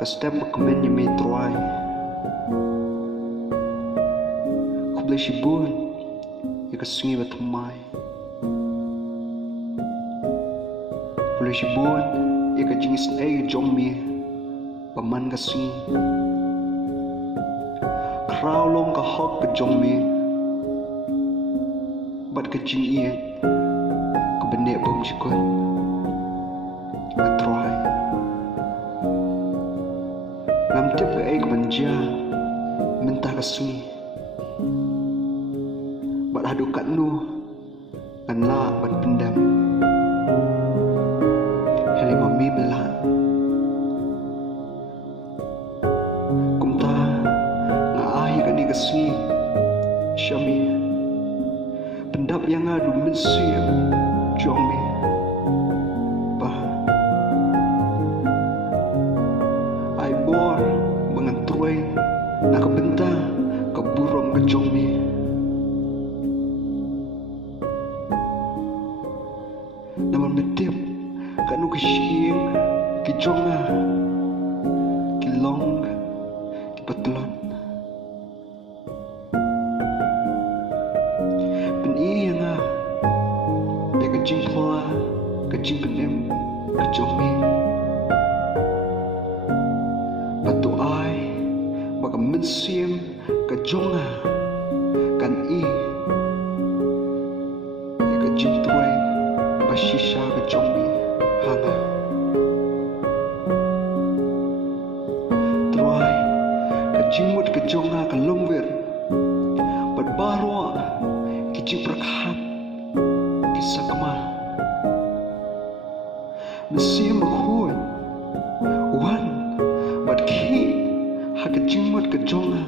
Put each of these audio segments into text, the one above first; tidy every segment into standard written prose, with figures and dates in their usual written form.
Ka step comment như mê troai Khúc lấy chỉ buồn Như ka suy và thầm mai Khúc lấy chỉ buồn Như ka jing is ay jong mi Và man ka suy Krao long ka hok ka jong mi Bat ka jing iya Ka bende bom jikot Ka troai Ngam tiếp cái ấy của mình cha Mình ta cái suy Bạn hadu cạn nu Ngàn la bạn pendam Hãy mà mi bela Cùng ta Ngã ai cái đi cái suy Shami Pendap yang adu mình suy Chong mi Nakabenta ka burong ka jong mi Naman metip ka nu kishing ki jonga ki long ki patulon Pen iya nga Ya ka jing pla ka jing penem ka jong mi Patu ai Baka mình xiêm cả jong à Kan i Ya ka jing tuay Ba shisha ka jong mi hanga Tuay Ka jing mut ka jong à ka long ver Bat baro Ki jing prakhat Ki sakma Mình xiêm bak huan Wan Bat ki Haka jing mat ka jonga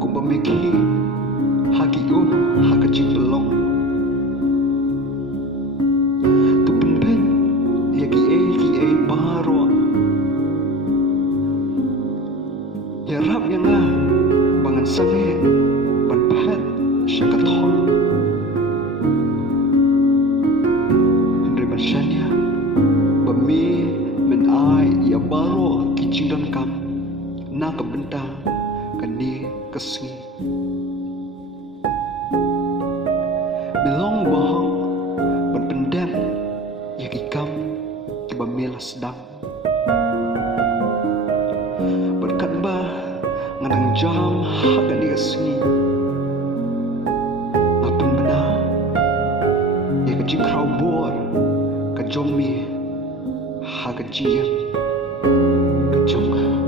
Kung bamiki Haki haka jing pelong Tupen pen Ya ki ay baro Ya rap yang nga Bangan sange Ban pet Siya ka thong Henry Mansyanya Bami Men ai Ya baro Kijing dan kam Na kabenta Kani kasngi Melong bahang Berpendam Ya kikam Kiba melas dam Berkat bah Ngadang jam Haga ni kasngi Apun benar Ya kejing krau bor Kajong mi Haga jiyam Kejong